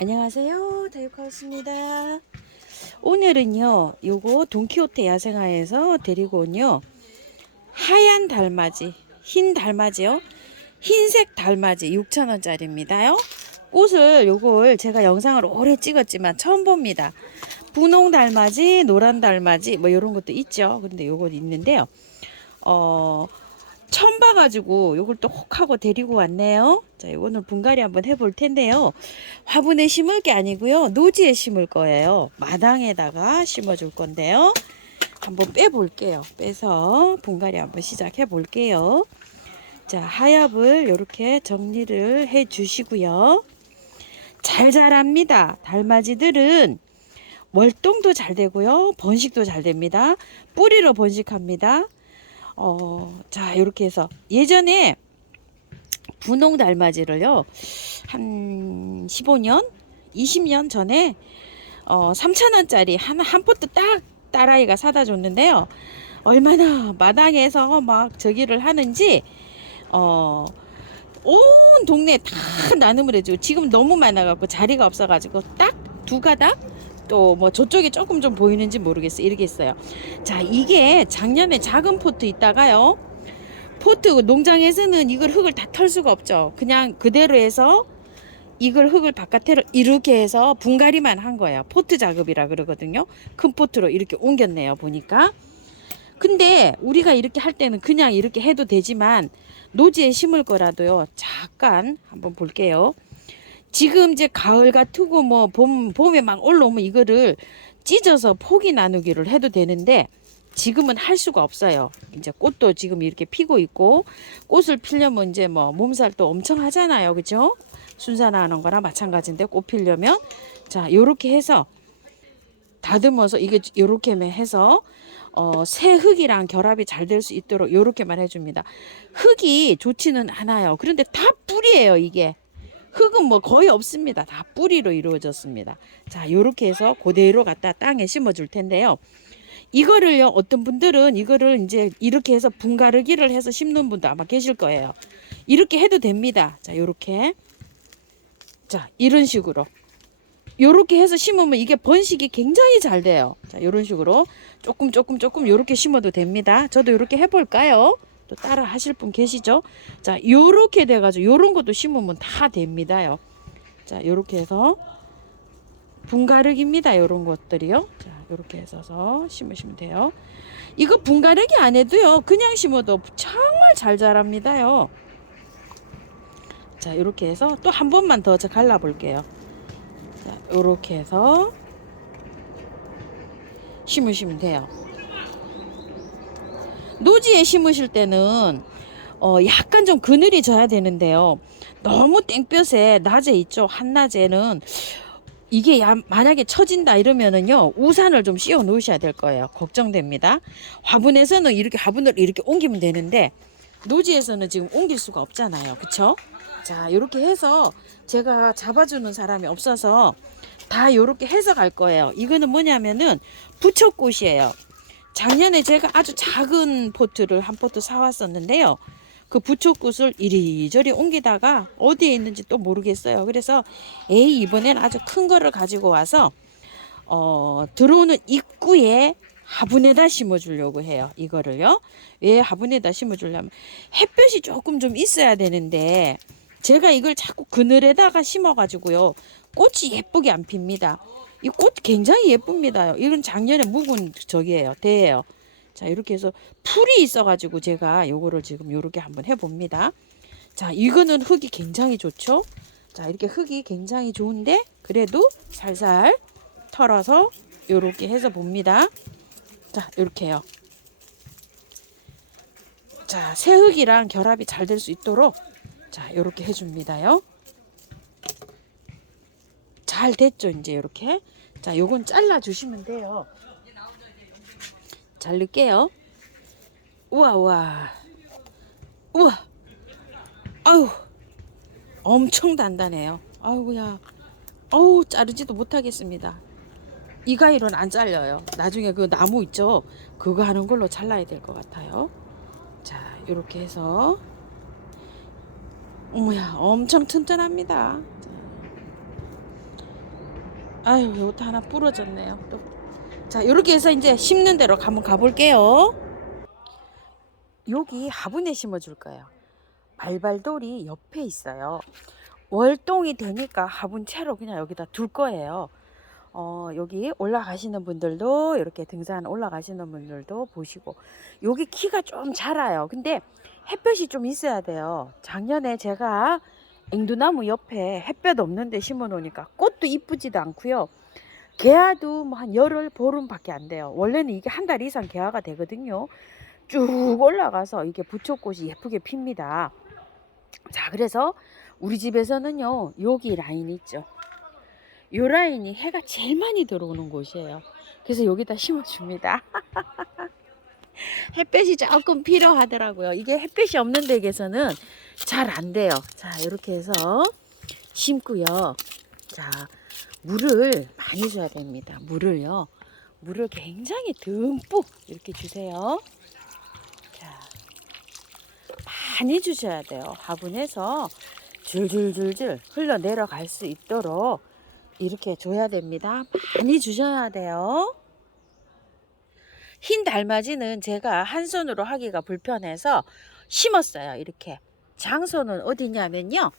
안녕하세요, 다육하우스입니다. 오늘은요, 요거 돈키호테 야생화에서 데리고 온요 하얀 달맞이, 흰 달맞이요, 흰색 달맞이 6,000원짜리입니다요. 꽃을 요걸 제가 영상을 오래 찍었지만 처음 봅니다. 분홍 달맞이, 노란 달맞이 뭐 요런 것도 있죠. 근데 요거 있는데요. 처음 봐가지고 요걸 또 혹하고 데리고 왔네요. 자, 오늘 분갈이 한번 해볼 텐데요. 화분에 심을 게 아니고요. 노지에 심을 거예요. 마당에다가 심어줄 건데요. 한번 빼볼게요. 빼서 분갈이 한번 시작해 볼게요. 자, 하엽을 이렇게 정리를 해 주시고요. 잘 자랍니다. 달맞이들은 월동도 잘 되고요. 번식도 잘 됩니다. 뿌리로 번식합니다. 자, 이렇게 해서 예전에 분홍 달맞이를요, 한 15년, 20년 전에 3,000원짜리 한 포트 딱 딸아이가 사다 줬는데요. 얼마나 마당에서 막 저기를 하는지 온 동네 다 나눔을 해주고, 지금 너무 많아갖고 자리가 없어가지고 딱 두 가닥, 또 뭐 저쪽에 조금 좀 보이는지 모르겠어요. 이렇게 있어요. 자, 이게 작년에 작은 포트 있다가요, 포트 농장에서는 이걸 흙을 다 털 수가 없죠. 그냥 그대로 해서 이걸 흙을 바깥으로 이렇게 해서 분갈이만 한 거예요. 포트 작업이라 그러거든요. 큰 포트로 이렇게 옮겼네요, 보니까. 근데 우리가 이렇게 할 때는 그냥 이렇게 해도 되지만 노지에 심을 거라도요, 잠깐 한번 볼게요. 지금 이제 가을 같고 뭐 봄에 막 올라오면 이거를 찢어서 포기 나누기를 해도 되는데 지금은 할 수가 없어요. 이제 꽃도 지금 이렇게 피고 있고, 꽃을 피려면 이제 뭐 몸살도 엄청 하잖아요. 그죠? 순산하는 거나 마찬가지인데, 꽃 피려면. 자, 요렇게 해서 다듬어서 이게 요렇게 해서 새 흙이랑 결합이 잘 될 수 있도록 요렇게만 해줍니다. 흙이 좋지는 않아요. 그런데 다 뿌리예요, 이게. 흙은 뭐 거의 없습니다. 다 뿌리로 이루어졌습니다. 자, 요렇게 해서 그대로 갖다 땅에 심어 줄 텐데요. 이거를요, 어떤 분들은 이거를 이제 이렇게 해서 분가르기를 해서 심는 분도 아마 계실 거예요. 이렇게 해도 됩니다. 자, 요렇게. 자, 이런 식으로. 요렇게 해서 심으면 이게 번식이 굉장히 잘 돼요. 자, 요런 식으로 조금 요렇게 심어도 됩니다. 저도 요렇게 해볼까요? 또 따라 하실 분 계시죠? 자, 요렇게 돼가지고 요런 것도 심으면 다 됩니다요. 자, 요렇게 해서 분가르기입니다. 요런 것들이요. 자, 요렇게 해서 심으시면 돼요. 이거 분가르기 안 해도요, 그냥 심어도 정말 잘 자랍니다요. 자, 요렇게 해서 또 한 번만 더 갈라 볼게요. 자, 요렇게 해서 심으시면 돼요. 노지에 심으실 때는 약간 좀 그늘이 져야 되는데요. 너무 땡볕에 낮에 있죠. 한낮에는 이게 만약에 처진다 이러면은요, 우산을 좀 씌워 놓으셔야 될 거예요. 걱정됩니다. 화분에서는 이렇게 화분을 이렇게 옮기면 되는데 노지에서는 지금 옮길 수가 없잖아요. 그쵸? 자, 이렇게 해서 제가 잡아주는 사람이 없어서 다 이렇게 해서 갈 거예요. 이거는 뭐냐면은 부처꽃이에요. 작년에 제가 아주 작은 포트를 한 포트 사왔었는데요. 그 부초꽃을 이리저리 옮기다가 어디에 있는지 또 모르겠어요. 그래서 에이, 이번엔 아주 큰 거를 가지고 와서 들어오는 입구에 화분에다 심어주려고 해요. 이거를요. 왜 화분에다 심어주려면 햇볕이 조금 좀 있어야 되는데 제가 이걸 자꾸 그늘에다가 심어가지고요, 꽃이 예쁘게 안 핍니다. 이 꽃 굉장히 예쁩니다. 이건 작년에 묵은 저기예요. 대예요. 자, 이렇게 해서 풀이 있어가지고 제가 요거를 지금 요렇게 한번 해봅니다. 자, 이거는 흙이 굉장히 좋죠. 자, 이렇게 흙이 굉장히 좋은데 그래도 살살 털어서 요렇게 해서 봅니다. 자, 요렇게 해요. 자, 새 흙이랑 결합이 잘 될 수 있도록 자, 요렇게 해줍니다요. 잘 됐죠, 이제 요렇게. 자, 요건 잘라 주시면 돼요. 자를게요. 우와, 우와, 우와, 아유, 엄청 단단해요. 아우야, 어우, 자르지도 못하겠습니다. 이 가위로는 안 잘려요. 나중에 그 나무 있죠? 그거 하는 걸로 잘라야 될 것 같아요. 자, 이렇게 해서, 어머야, 엄청 튼튼합니다. 아유, 이것도 하나 부러졌네요. 또. 자, 이렇게 해서 이제 심는 대로 한번 가볼게요. 여기 화분에 심어줄 거예요. 발발돌이 옆에 있어요. 월동이 되니까 화분 채로 그냥 여기다 둘 거예요. 여기 올라가시는 분들도 이렇게 등산 올라가시는 분들도 보시고 여기 키가 좀 자라요. 근데 햇볕이 좀 있어야 돼요. 작년에 제가 앵두나무 옆에 햇볕 없는 데 심어 놓으니까 꽃도 이쁘지도 않고요. 개화도 뭐 한 열흘 보름밖에 안 돼요. 원래는 이게 한 달 이상 개화가 되거든요. 쭉 올라가서 이게 부초꽃이 예쁘게 핍니다. 자, 그래서 우리 집에서는요, 여기 라인 있죠. 요 라인이 해가 제일 많이 들어오는 곳이에요. 그래서 여기다 심어줍니다. 햇볕이 조금 필요하더라고요. 이게 햇볕이 없는 댁에서는 잘 안 돼요. 자, 이렇게 해서 심고요. 자, 물을 많이 줘야 됩니다. 물을 굉장히 듬뿍 이렇게 주세요. 자, 많이 주셔야 돼요. 화분에서 줄줄줄줄 흘러 내려갈 수 있도록 이렇게 줘야 됩니다. 많이 주셔야 돼요. 흰 달맞이는 제가 한 손으로 하기가 불편해서 심었어요. 이렇게. 장소는 어디냐면요.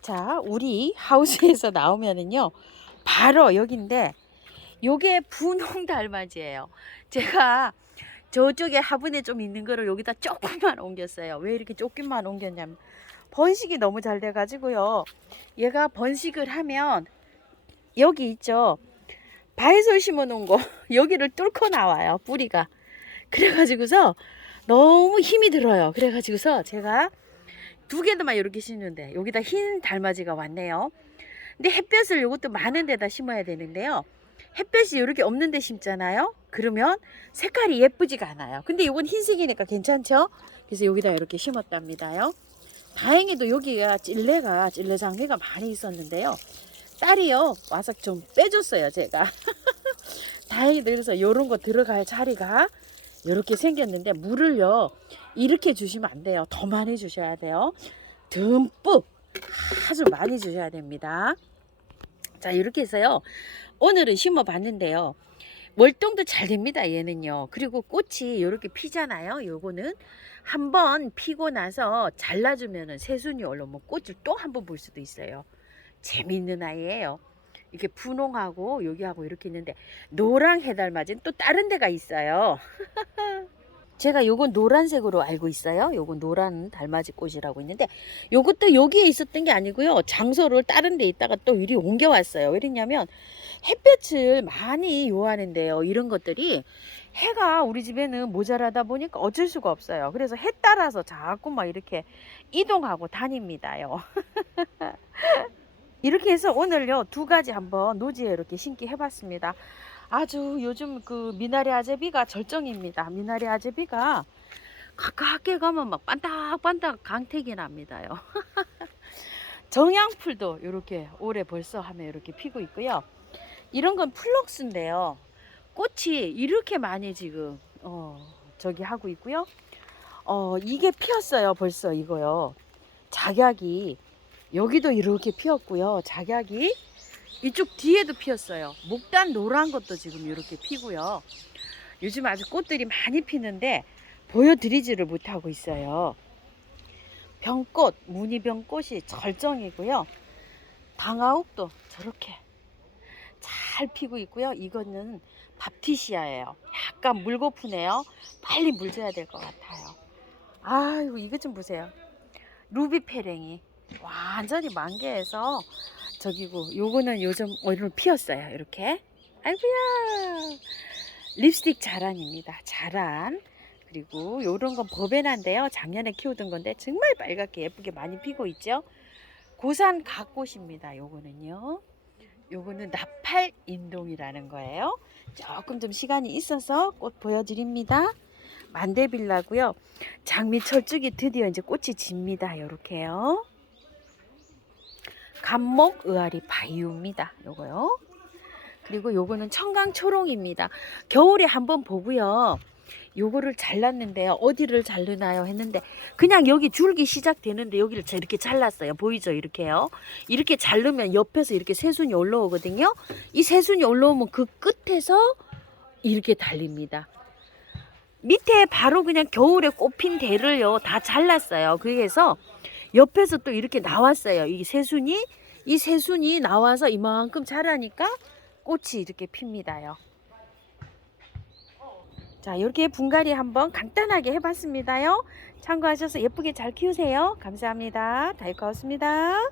자, 우리 하우스에서 나오면은요. 바로 여기인데 요게 분홍 달맞이에요. 제가 저쪽에 화분에 좀 있는 거를 여기다 조금만 옮겼어요. 왜 이렇게 조금만 옮겼냐면 번식이 너무 잘 돼 가지고요. 얘가 번식을 하면 여기 있죠. 바이솔 심어 놓은 거 여기를 뚫고 나와요. 뿌리가. 그래가지고서 너무 힘이 들어요. 그래가지고서 제가 두 개도만 이렇게 심는데 여기다 흰 달맞이가 왔네요. 근데 햇볕을 이것도 많은 데다 심어야 되는데요. 햇볕이 이렇게 없는 데 심잖아요. 그러면 색깔이 예쁘지가 않아요. 근데 이건 흰색이니까 괜찮죠? 그래서 여기다 이렇게 심었답니다요. 다행히도 여기가 찔레 장미가 많이 있었는데요. 딸이요 와서 좀 빼줬어요. 제가 다행히도. 그래서 요런 거 들어갈 자리가 이렇게 생겼는데 물을요 이렇게 주시면 안 돼요. 더 많이 주셔야 돼요. 듬뿍 아주 많이 주셔야 됩니다. 자, 이렇게 해서요 오늘은 심어 봤는데요. 월동도 잘 됩니다. 얘는요. 그리고 꽃이 이렇게 피잖아요. 요거는 한번 피고 나서 잘라주면은 새순이 올라오면 꽃을 또 한 번 볼 수도 있어요. 재미있는 아이예요. 이렇게 분홍하고 여기하고 이렇게 있는데 노랑 해달맞이는 또 다른 데가 있어요. 제가 요건 노란색으로 알고 있어요. 요건 노란 달맞이 꽃이라고 있는데 요것도 여기에 있었던 게 아니고요. 장소를 다른 데 있다가 또 이리 옮겨왔어요. 왜냐면 햇볕을 많이 요하는데요. 이런 것들이 해가 우리 집에는 모자라다 보니까 어쩔 수가 없어요. 그래서 해 따라서 자꾸 막 이렇게 이동하고 다닙니다요. 이렇게 해서 오늘요 두 가지 한번 노지에 이렇게 심기 해봤습니다. 아주 요즘 그 미나리 아제비가 절정입니다. 미나리 아제비가 가깝게 가면 막 반딱반딱 강택이 납니다요. 정양풀도 이렇게 올해 벌써 하면 이렇게 피고 있고요. 이런 건 플럭스인데요. 꽃이 이렇게 많이 지금 저기 하고 있고요. 이게 피었어요. 벌써 이거요. 작약이 여기도 이렇게 피었고요. 작약이 이쪽 뒤에도 피었어요. 목단 노란 것도 지금 이렇게 피고요. 요즘 아주 꽃들이 많이 피는데 보여드리지를 못하고 있어요. 병꽃, 무늬병꽃이 절정이고요. 방아옥도 저렇게 잘 피고 있고요. 이거는 밥티시아예요. 약간 물고프네요. 빨리 물 줘야 될 것 같아요. 아이고, 이거 좀 보세요. 루비페랭이 완전히 만개해서 저기고, 요거는 요즘 오늘 피었어요. 이렇게. 아이고야. 립스틱 자란입니다. 자란. 그리고 요런 건 버베나인데요. 작년에 키우던 건데 정말 빨갛게 예쁘게 많이 피고 있죠. 고산 갓꽃입니다. 요거는요. 요거는 나팔 인동이라는 거예요. 조금 좀 시간이 있어서 꽃 보여드립니다. 만데빌라고요. 장미 철쭉이 드디어 이제 꽃이 집니다. 요렇게요. 감목 의아리 바이오입니다. 요거요. 그리고 요거는 청강초롱입니다. 겨울에 한번 보고요. 요거를 잘랐는데요. 어디를 자르나요? 했는데 그냥 여기 줄기 시작되는데 여기를 이렇게 잘랐어요. 보이죠? 이렇게요. 이렇게 자르면 옆에서 이렇게 새순이 올라오거든요. 이 새순이 올라오면 그 끝에서 이렇게 달립니다. 밑에 바로 그냥 겨울에 꽃핀 대를요 다 잘랐어요. 그래서 옆에서 또 이렇게 나왔어요. 이 새순이 나와서 이만큼 자라니까 꽃이 이렇게 핍니다요. 자, 이렇게 분갈이 한번 간단하게 해봤습니다요. 참고하셔서 예쁘게 잘 키우세요. 감사합니다. 다이커였습니다.